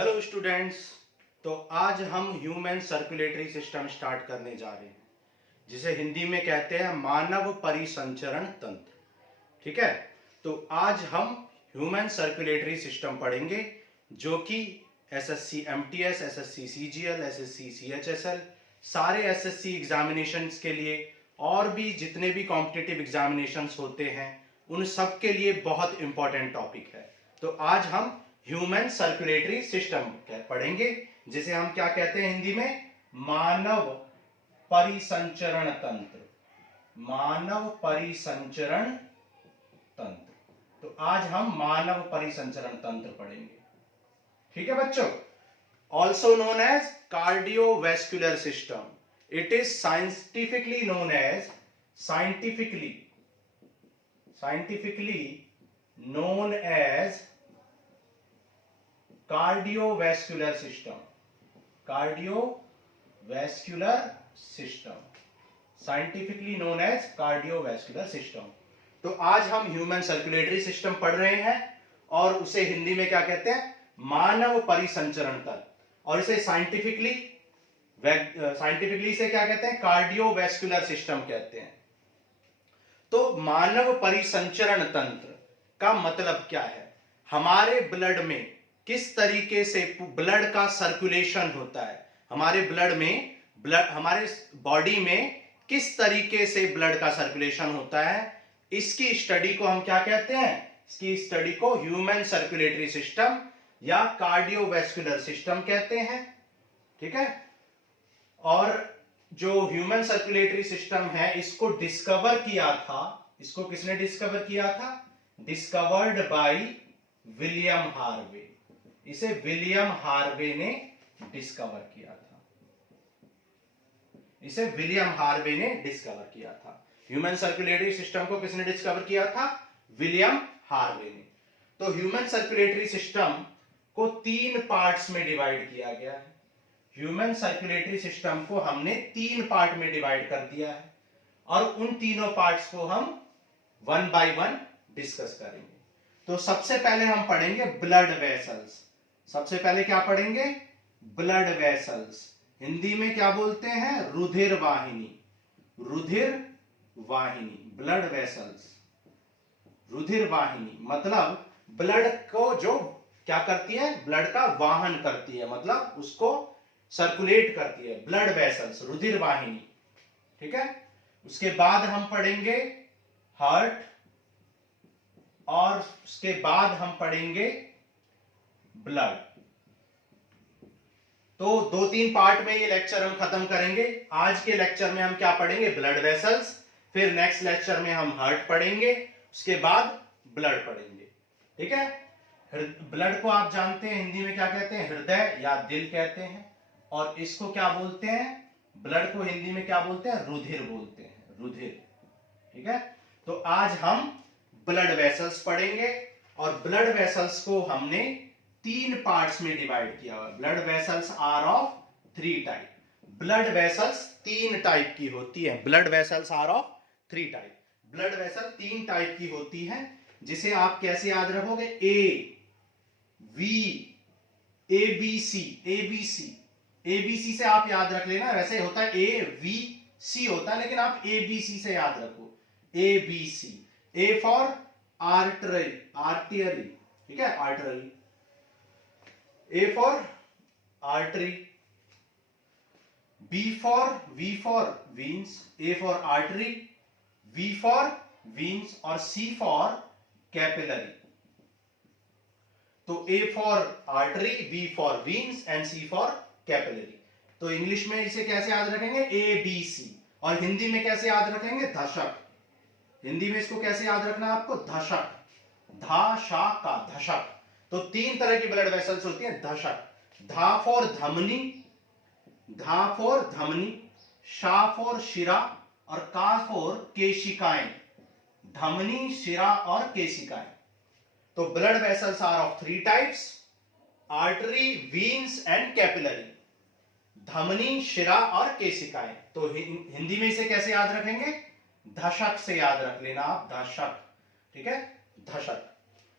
Hello students. तो आज हम ह्यूमन सर्कुलेटरी सिस्टम स्टार्ट करने जा रहे हैं, जिसे हिंदी में कहते हैं मानव परिसंचरण तंत्र। ठीक है, तो आज हम ह्यूमन सर्कुलेटरी सिस्टम पढ़ेंगे, जो कि SSC MTS, SSC CGL, SSC CHSL, सारे एसएससी एग्जामिनेशंस के लिए और भी जितने भी कॉम्पिटिटिव एग्जामिनेशंस होते हैं उन सब के लिए बहुत इंपॉर्टेंट टॉपिक है। तो आज हम ह्यूमन सर्कुलेटरी सिस्टम पढ़ेंगे, जिसे हम क्या कहते हैं हिंदी में, मानव परिसंचरण तंत्र। मानव परिसंचरण तंत्र। तो आज हम मानव परिसंचरण तंत्र पढ़ेंगे। ठीक है बच्चों, also known as cardiovascular system. It is scientifically known as scientifically known as cardiovascular system। cardiovascular system, scientifically known as cardiovascular system। तो आज हम ह्यूमन सर्कुलेटरी सिस्टम पढ़ रहे हैं और उसे हिंदी में क्या कहते हैं, मानव परिसंचरण तंत्र, और इसे साइंटिफिकली से क्या कहते हैं, कार्डियोवैस्कुलर सिस्टम कहते हैं। तो मानव परिसंचरण तंत्र का मतलब क्या है, हमारे ब्लड में किस तरीके से ब्लड का सर्कुलेशन होता है, हमारे हमारे बॉडी में किस तरीके से ब्लड का सर्कुलेशन होता है, इसकी स्टडी को हम क्या कहते हैं, इसकी स्टडी को ह्यूमन सर्कुलेटरी सिस्टम या कार्डियोवैस्कुलर सिस्टम कहते हैं। ठीक है, और जो ह्यूमन सर्कुलेटरी सिस्टम है इसको डिस्कवर किया था, इसको किसने डिस्कवर किया था, डिस्कवर्ड बाय विलियम हार्वे। इसे विलियम हार्वे ने डिस्कवर किया था, इसे विलियम हार्वे ने डिस्कवर किया था। ह्यूमन सर्कुलेटरी सिस्टम को किसने डिस्कवर किया था, विलियम हार्वे ने। तो ह्यूमन सर्कुलेटरी सिस्टम को 3 पार्ट्स में डिवाइड किया गया है। ह्यूमन सर्कुलेटरी सिस्टम को हमने 3 पार्ट में डिवाइड कर दिया है, और उन तीनों पार्ट्स को हम 1 बाय 1 डिस्कस करेंगे। तो सबसे पहले हम पढ़ेंगे ब्लड वेसल्स। सबसे पहले क्या पढ़ेंगे, ब्लड वेसल्स। हिंदी में क्या बोलते हैं, रुधिर वाहिनी। रुधिर वाहिनी, ब्लड वेसल्स, रुधिर वाहिनी मतलब ब्लड को जो क्या करती है, ब्लड का वाहन करती है, मतलब उसको सर्कुलेट करती है, ब्लड वेसल्स, रुधिर वाहिनी। ठीक है, उसके बाद हम पढ़ेंगे हार्ट, और उसके बाद हम पढ़ेंगे ब्लड। तो 2-3 पार्ट में ये लेक्चर हम खत्म करेंगे। आज के लेक्चर में हम क्या पढ़ेंगे, ब्लड वेसल्स, फिर नेक्स्ट लेक्चर में हम हार्ट पढ़ेंगे, उसके बाद ब्लड पढ़ेंगे। ठीक है, ब्लड को आप जानते हैं हिंदी में क्या कहते हैं, हृदय या दिल कहते हैं, और इसको क्या बोलते हैं, ब्लड को हिंदी में क्या बोलते हैं, रुधिर बोलते हैं, रुधिर। ठीक है, तो आज हम ब्लड वेसल्स पढ़ेंगे, और ब्लड वेसल्स को हमने 3 पार्ट्स में डिवाइड किया हुआ। Blood vessels are of 3 type. Blood vessels 3 type की होती है। Blood vessels are of 3 type. Blood vessel 3 type की होती है, जिसे आप कैसे याद रखोगे, A V A B C, ABC से आप याद रख लेना। वैसे होता है ए वी सी होता है, लेकिन आप एबीसी से याद रखो, A B C. A for artery, ठीक है, artery. A for artery, V for veins, A for artery, V for veins, और सी फॉर कैपिलरी। तो A for artery, V for veins and C for capillary. तो English में इसे कैसे याद रखेंगे, ए बी सी, और हिंदी में कैसे याद रखेंगे, धशक। हिंदी में इसको कैसे याद रखना है आपको, धशक, धा शा का, धशक। तो 3 तरह की ब्लड वेसल्स होती हैं। धशक, धा फॉर धमनी, शा फॉर शिरा, और का फॉर केशिकाएं। धमनी, शिरा और केशिकाएं। तो blood vessels are of 3 types, artery, veins and capillary. धमनी, शिरा और केशिकाएं। तो हिंदी में इसे कैसे याद रखेंगे, धशक से याद रख लेना आप, धशक। ठीक है, धशक।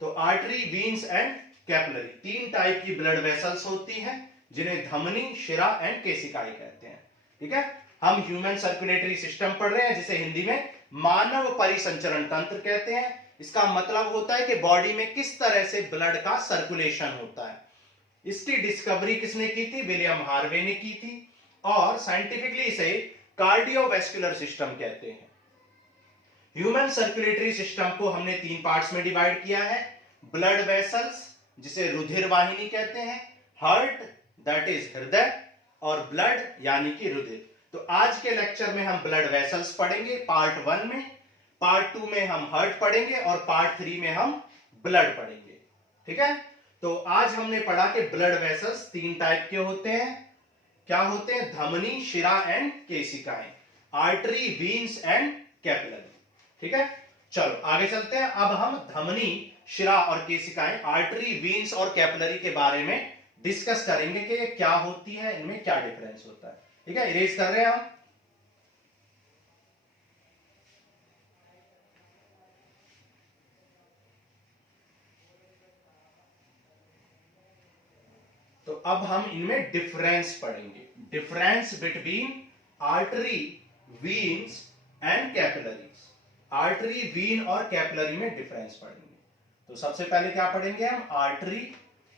तो आर्टरी, वीन्स एंड कैपिलरी। तीन टाइप की ब्लड वेसल्स होती हैं जिन्हें धमनी, शिरा एंड केशिकाएं कहते हैं। ठीक है, हम ह्यूमन सर्कुलेटरी सिस्टम पढ़ रहे हैं जिसे हिंदी में मानव परिसंचरण तंत्र कहते हैं। इसका मतलब होता है कि बॉडी में किस तरह से ब्लड का सर्कुलेशन होता है। इसकी डिस्कवरी किसने की थी? विलियम हार्वे ने की थी, और साइंटिफिकली इसे कार्डियोवैस्कुलर सिस्टम कहते हैं। ह्यूमन सर्कुलेटरी सिस्टम को हमने तीन पार्ट्स में डिवाइड किया है। ब्लड वेसल्स जिसे रुधिर वाहिनी कहते हैं, हार्ट दैट इज हृदय, और ब्लड यानी कि रुधिर। तो आज के लेक्चर में हम ब्लड वेसल्स पढ़ेंगे पार्ट 1 में, पार्ट 2 में हम हार्ट पढ़ेंगे, और पार्ट 3 में हम ब्लड पढ़ेंगे। ठीक है, तो आज हमने पढ़ा कि ब्लड वेसल्स तीन टाइप के होते हैं। क्या होते हैं? धमनी, शिरा एंड केशिकाएं, आर्टरी, वीन्स एंड कैपिलरी। ठीक है, चलो आगे चलते हैं। अब हम धमनी, शिरा और केशिकाएं, आर्टरी, वीन्स और कैपिलरी के बारे में डिस्कस करेंगे कि ये क्या होती है, इनमें क्या डिफरेंस होता है। ठीक है, इरेज कर रहे हैं हम। तो अब हम इनमें डिफरेंस पढ़ेंगे, difference between artery, veins and capillaries. Artery, vein और कैपिलरी में डिफरेंस पढ़ेंगे। तो सबसे पहले क्या पढ़ेंगे हम? आर्टरी,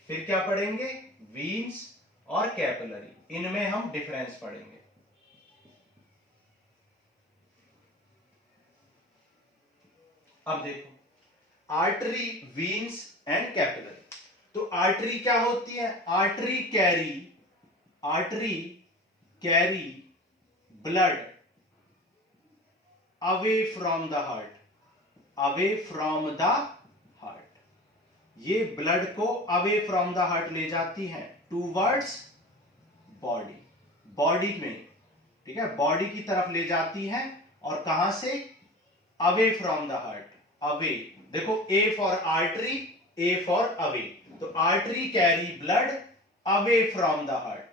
फिर क्या पढ़ेंगे? वीन्स और कैपिलरी। इनमें हम डिफरेंस पढ़ेंगे। अब देखो, आर्टरी, वीन्स एंड कैपिलरी। तो आर्टरी क्या होती है? Artery carry blood away from the heart, away from the heart. ये ब्लड को अवे फ्रॉम द हार्ट ले जाती है टूवर्ड्स बॉडी, बॉडी में। ठीक है, बॉडी की तरफ ले जाती है, और कहां से? Away from the heart, away. देखो, A for artery, A for away. तो artery carry blood away from the heart,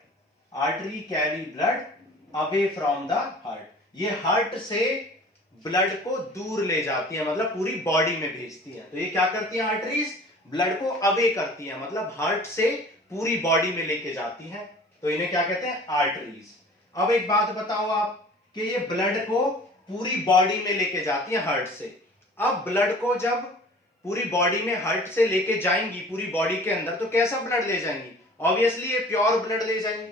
artery carry blood away from the heart. ये हार्ट से ब्लड को दूर ले जाती है, मतलब पूरी बॉडी में भेजती है। तो ये क्या करती है? आर्टरीज ब्लड को अवे करती है, मतलब हार्ट से पूरी बॉडी में लेके जाती हैं। तो इन्हें क्या कहते हैं? आर्टरीज। अब एक बात बताओ आप, कि ये ब्लड को पूरी बॉडी में लेके जाती है हार्ट से। अब ब्लड को जब पूरी बॉडी में हार्ट से लेके जाएंगी, पूरी बॉडी के अंदर, तो कैसा ब्लड ले जाएंगी? ऑब्वियसली ये प्योर ब्लड ले जाएंगी,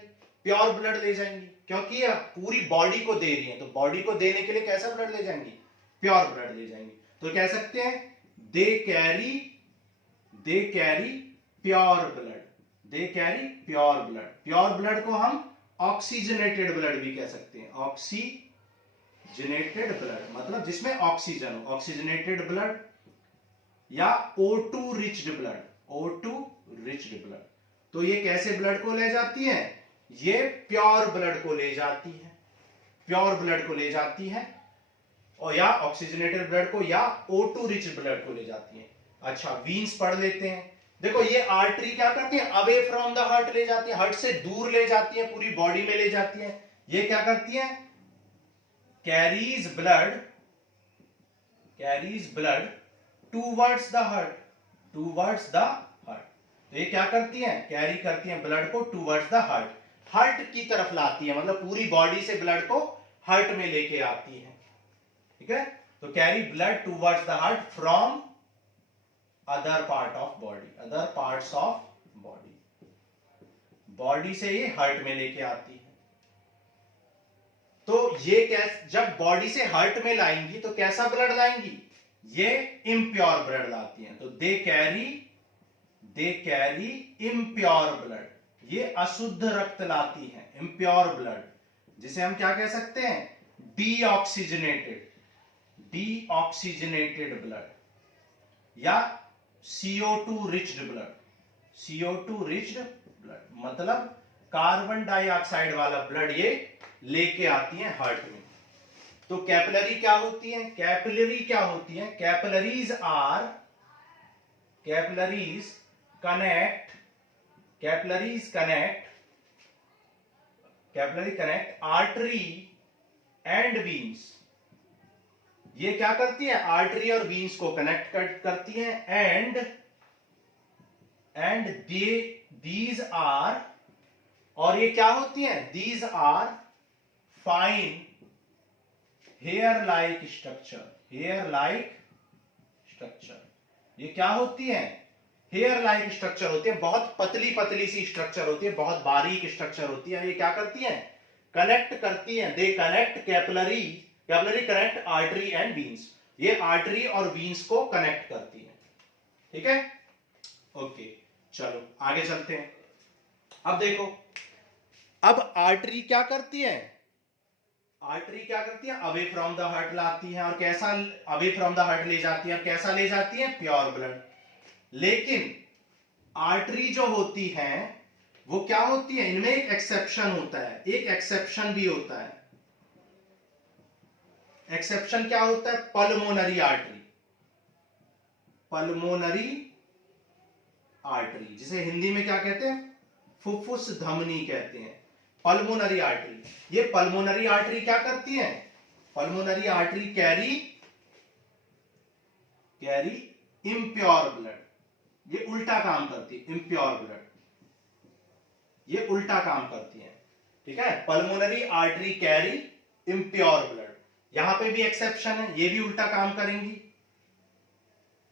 प्योर ब्लड ले जाएंगी, क्योंकि ये पूरी बॉडी को दे रही है। तो बॉडी को देने के लिए कैसा ब्लड ले जाएंगी? प्योर ब्लड ले जाएंगी। तो कह सकते हैं they carry pure blood, they carry pure blood. Pure blood को हम ऑक्सीजनेटेड ब्लड भी कह सकते हैं, ऑक्सीजनेटेड ब्लड मतलब जिसमें ऑक्सीजन हो, ऑक्सीजनेटेड ब्लड, या O2 reached blood, O2 reached blood. तो ये कैसे ब्लड को ले जाती है? ये प्योर ब्लड को ले जाती है, प्योर ब्लड को ले जाती है, और या ऑक्सीजनेटेड ब्लड को, या O2 रिच ब्लड को ले जाती है। अच्छा, वीन्स पढ़ लेते हैं। देखो, ये आर्टरी क्या करती है? अवे फ्रॉम द हार्ट ले जाती है, हार्ट से दूर ले जाती है, पूरी बॉडी में ले जाती है। ये क्या करती है? Carries blood towards the heart, towards the heart. तो ये क्या करती है? कैरी करती है ब्लड को टूवर्ड्स द हार्ट, हार्ट की तरफ लाती है, मतलब पूरी बॉडी से ब्लड को हार्ट में लेके आती है। ठीक है, तो carry blood towards the heart from other part of body, other parts of body, body से ये हार्ट में लेके आती है। तो ये जब बॉडी से हार्ट में लाएंगी तो कैसा ब्लड लाएंगी? ये इम्प्योर ब्लड लाती हैं। तो दे कैरी इम्प्योर ब्लड, ये अशुद्ध रक्त लाती हैं, इम्प्योर ब्लड, जिसे हम क्या कह सकते हैं? डीऑक्सीजनेटेड ब्लड, या CO2 riched blood, CO2 riched blood मतलब कार्बन डाइऑक्साइड वाला ब्लड ये लेके आती हैं हार्ट में। तो कैपिलरी क्या होती है? Capillary connect artery and veins. ये क्या करती है? आर्टरी और वीन्स को कनेक्ट करती हैं, एंड दीज आर, और ये क्या होती हैं, these are fine hair like structure, hair like structure, ये क्या होती है, हेयर लाइक स्ट्रक्चर होती है, बहुत पतली पतली सी स्ट्रक्चर होती है, बहुत बारीक स्ट्रक्चर होती है। ये क्या करती है, कनेक्ट करती है, they connect capillary connect artery and veins, ये आर्टरी और वीन्स को कनेक्ट करती है। ठीक है, ओके, चलो आगे चलते हैं। अब देखो, अब आर्टरी क्या करती है, आर्टरी क्या करती है, अवे फ्रॉम द हार्ट लाती है, और कैसा अवे फ्रॉम द हार्ट ले जाती है, और कैसा ले जाती है, प्योर ब्लड। लेकिन आर्टरी जो होती है वो क्या होती है, इनमें एक एक्सेप्शन होता है, एक एक्सेप्शन भी होता है। एक्सेप्शन क्या होता है, पल्मोनरी आर्टरी, पल्मोनरी आर्टरी, जिसे हिंदी में क्या कहते हैं, फुफ्फुस धमनी कहते हैं, पल्मोनरी आर्टरी। ये पल्मोनरी आर्टरी क्या करती है, pulmonary artery carry impure blood, ये उल्टा काम करती है, इम्प्योर ब्लड, ये उल्टा काम करती है। ठीक है, pulmonary artery carry impure blood, यहां पे भी एक्सेप्शन है, ये भी उल्टा काम करेंगी,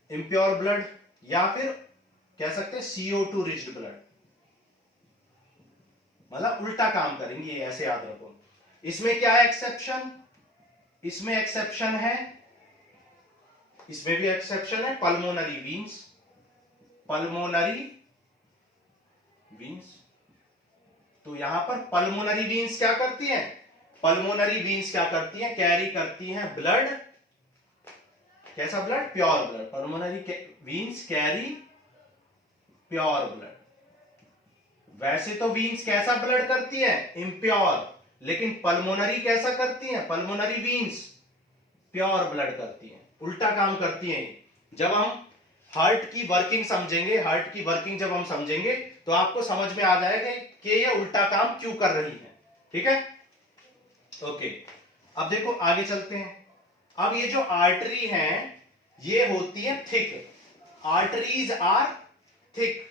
इम्प्योर ब्लड, या फिर कह सकते हैं CO2 रिच्ड ब्लड, मतलब उल्टा काम करेंगी, ये ऐसे याद रखो। इसमें क्या है एक्सेप्शन, इसमें एक्सेप्शन है, इसमें भी एक्सेप्शन है, पल्मोनरी वीन्स, पल्मोनरी वीन्स। तो यहां पर पल्मोनरी वीन्स क्या करती हैं, पल्मोनरी वीन्स क्या करती हैं, कैरी करती हैं ब्लड, कैसा blood, pure blood, pulmonary veins carry pure blood. वैसे तो वीन्स कैसा ब्लड करती है, इम्प्योर, लेकिन पल्मोनरी कैसा करती है, पल्मोनरी वीन्स प्योर ब्लड करती है, उल्टा काम करती है। जब हम हार्ट की वर्किंग समझेंगे, हार्ट की वर्किंग जब हम समझेंगे तो आपको समझ में आ जाएगा कि ये उल्टा काम क्यों कर रही है। ठीक है, ओके, अब देखो आगे चलते हैं। अब ये जो आर्टरी है ये होती है thick, arteries are thick,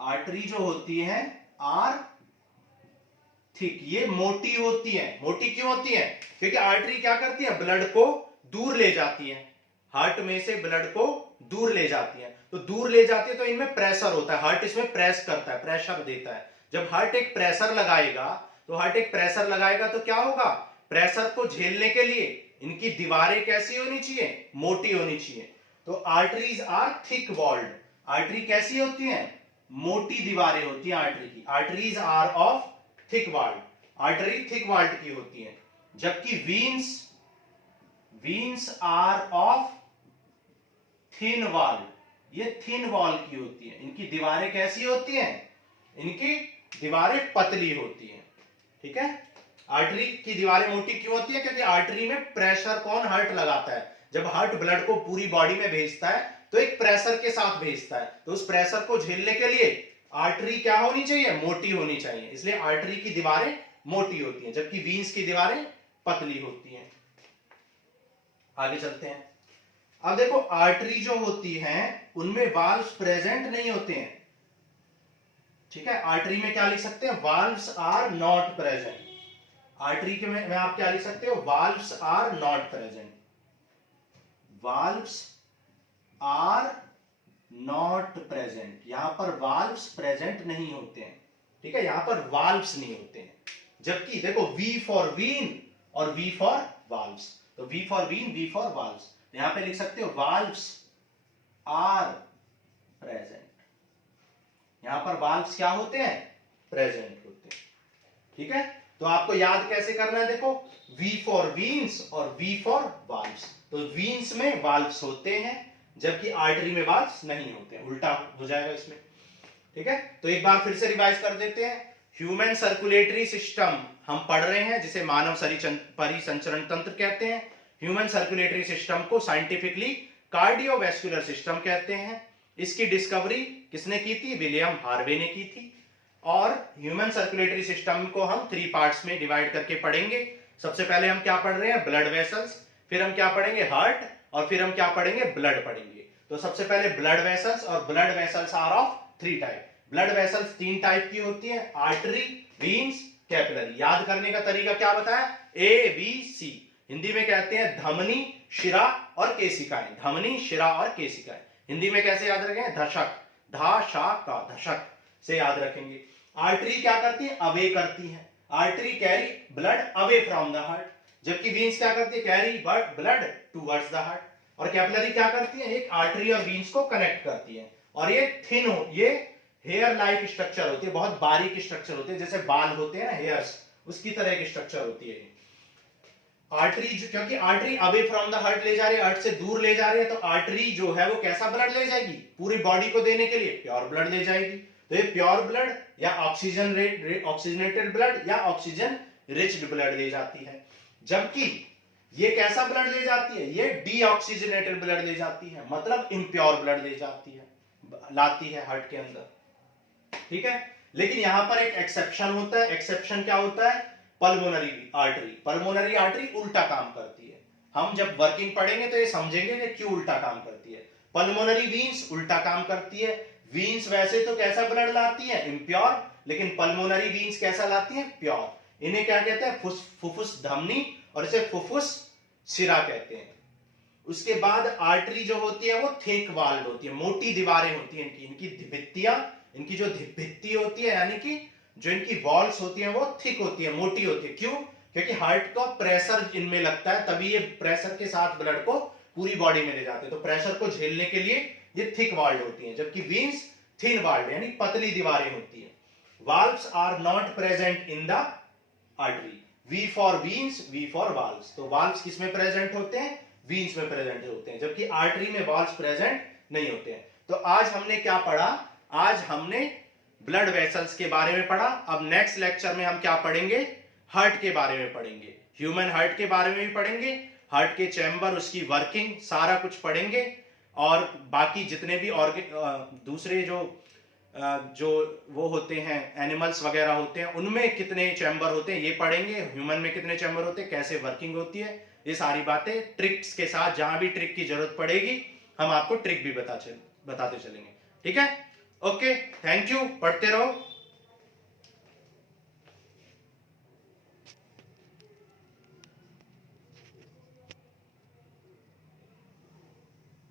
artery जो होती है आर थिक, ये मोटी होती है। मोटी क्यों होती है, क्योंकि आर्टरी क्या करती है, ब्लड को दूर ले जाती है, हार्ट में से ब्लड को दूर ले जाती है। तो दूर ले जाती है तो इनमें प्रेशर होता है, हार्ट इसमें प्रेस करता है, प्रेशर देता है। जब हार्ट एक प्रेशर लगाएगा तो हार्ट एक प्रेशर लगाएगा तो क्या होगा, प्रेशर को झेलने के लिए इनकी दीवारें कैसी होनी चाहिए, मोटी होनी चाहिए। तो arteries are thick walled, artery कैसी होती है, मोटी दीवारें होती है आर्टरी की, arteries are of thick walled, artery thick walled की होती है। जबकि veins are of thin wall, ये थिन वॉल की होती है, इनकी दीवारें कैसी होती हैं, इनकी दीवारें पतली होती हैं। ठीक है, आर्टरी की दीवारें मोटी क्यों होती है, क्योंकि आर्टरी में प्रेशर कौन, हार्ट लगाता है। जब हार्ट ब्लड को पूरी बॉडी में भेजता है तो एक प्रेशर के साथ भेजता है, तो उस प्रेशर को झेलने के लिए आर्टरी क्या होनी चाहिए, मोटी होनी चाहिए, इसलिए आर्टरी की दीवारें मोटी होती हैं, जबकि वीन्स की दीवारें पतली होती हैं। आगे चलते हैं। अब देखो आर्टरी जो होती हैं उनमें वाल्व्स प्रेजेंट नहीं होते हैं। ठीक है, आर्टरी में क्या लिख सकते हैं, valves are not present, artery के में आप क्या लिख सकते हो, valves are not present, valves are not present, यहां पर वाल्व्स प्रेजेंट नहीं होते हैं। ठीक है, यहां पर वाल्व्स नहीं होते हैं। जबकि देखो V फॉर वीन और V फॉर वाल्व्स, तो V for vein, V for valves, यहां पे लिख सकते हो वाल्व्स आर प्रेजेंट, यहां पर वाल्व्स क्या होते हैं, प्रेजेंट होते हैं। ठीक है, तो आपको याद कैसे करना है, देखो V फॉर वीन्स और V फॉर वाल्व्स, तो वीन्स में वाल्व्स होते हैं जबकि आर्टरी में वाल्व्स नहीं होते हैं, उल्टा हो जाएगा इसमें। ठीक है, तो एक बार फिर से रिवाइज कर देते हैं। ह्यूमन सर्कुलेटरी सिस्टम हम पढ़ रहे हैं, जिसे मानव परिसंचरण तंत्र कहते हैं। ह्यूमन सर्कुलेटरी सिस्टम को साइंटिफिकली कार्डियोवैस्कुलर सिस्टम कहते हैं। इसकी डिस्कवरी किसने की थी, विलियम हार्वे ने की थी। और ह्यूमन सर्कुलेटरी सिस्टम को हम 3 पार्ट्स में डिवाइड करके पढ़ेंगे। सबसे पहले हम क्या पढ़ रहे हैं, ब्लड वेसल्स, फिर हम क्या पढ़ेंगे, हार्ट, और फिर हम क्या पढ़ेंगे, ब्लड पढ़ेंगे। तो सबसे पहले ब्लड वेसल्स, और blood vessels are of 3 type. Blood vessels 3 type की होती है, आर्टरी, वीन्स, कैपिलरी। याद करने का तरीका क्या बताया? ABC। हिंदी में कहते हैं धमनी, शिरा और केशिकाएं। धमनी, शिरा और केशिकाएं हिंदी में कैसे याद रखेंगे? धशक, धा शा का, धशक से याद रखेंगे। आर्टरी क्या करती है? अवे करती है। Artery carry blood away from the heart, जबकि वीन्स क्या करती है? Carry blood towards the heart. और कैपिलरी क्या करती है? एक आर्टरी और वीन्स को कनेक्ट करती है, और ये थिन हो, ये हेयर लाइक स्ट्रक्चर होती है, बहुत बारीक स्ट्रक्चर होती है, जैसे बाल होते हैं ना, हेयर्स, उसकी तरह की स्ट्रक्चर होती है आर्टरी। क्योंकि artery away from the heart ले जा रही है, हार्ट से दूर ले जा रही है, तो आर्टरी जो है वो कैसा ब्लड ले जाएगी? पूरी बॉडी को देने के लिए प्योर ब्लड ले जाएगी। तो ये प्योर ब्लड या ऑक्सीजनेटेड ब्लड या ऑक्सीजन रिच्ड ब्लड ले जाती है। जबकि ये कैसा ब्लड ले जाती है? ये डीऑक्सीजनेटेड ब्लड ले जाती है, मतलब इम्प्योर ब्लड ले जाती है, लाती है हार्ट के अंदर। ठीक है, लेकिन यहां पर एक एक्सेप्शन होता है। एक्सेप्शन क्या होता है? Pulmonary artery. पल्मोनरी आर्टरी उल्टा काम करती है। हम जब वर्किंग पढ़ेंगे तो ये समझेंगे कि क्यों उल्टा काम करती है। पल्मोनरी वीन्स उल्टा काम करती है। वीन्स वैसे तो कैसा ब्लड लाती है? इम्प्योर, लेकिन पल्मोनरी वीन्स कैसा लाती है? प्योर। इन्हें क्या कहते हैं? फुफ्फुस धमनी, और इसे फुफ्फुस शिरा कहते हैं। उसके बाद आर्टरी जो होती है वो थिक वाल्ड होती है, मोटी दीवारें होती हैं इनकी भित्तियां, इनकी जो भित्ति होती है, यानी कि जो इनकी वॉल्स होती हैं वो थिक होती है, मोटी होती है। क्यों? क्योंकि हार्ट का प्रेशर इनमें लगता है, तभी ये प्रेशर के साथ ब्लड को पूरी बॉडी में ले जाते हैं। तो प्रेशर को झेलने के लिए ये थिक वाल्ड होती हैं, जबकि वीन्स थिन वाल्ड यानी पतली दीवारें होती है। Valves are not present in the artery. V for veins, V for valves. तो वाल्व्स किसमें प्रेजेंट होते हैं? वीन्स में प्रेजेंट होते हैं, जबकि आर्टरी में वाल्व्स प्रेजेंट नहीं होते हैं। तो आज हमने क्या पढ़ा? आज हमने ब्लड वेसल्स के बारे में पढ़ा। अब नेक्स्ट लेक्चर में हम क्या पढ़ेंगे? हार्ट के बारे में पढ़ेंगे। ह्यूमन हार्ट के बारे में भी पढ़ेंगे, हार्ट के चैम्बर, उसकी वर्किंग, सारा कुछ पढ़ेंगे। और बाकी जितने भी दूसरे जो वो होते हैं, एनिमल्स वगैरह होते हैं, उनमें कितने चैम्बर होते हैं ये पढ़ेंगे। ह्यूमन में कितने चैम्बर होते हैं, कैसे वर्किंग होती है, ये सारी बातें ट्रिक्स के साथ, जहां भी ट्रिक की जरूरत पड़ेगी हम आपको ट्रिक भी बताते चलेंगे। ठीक है, ओके, थैंक यू, पढ़ते रहो।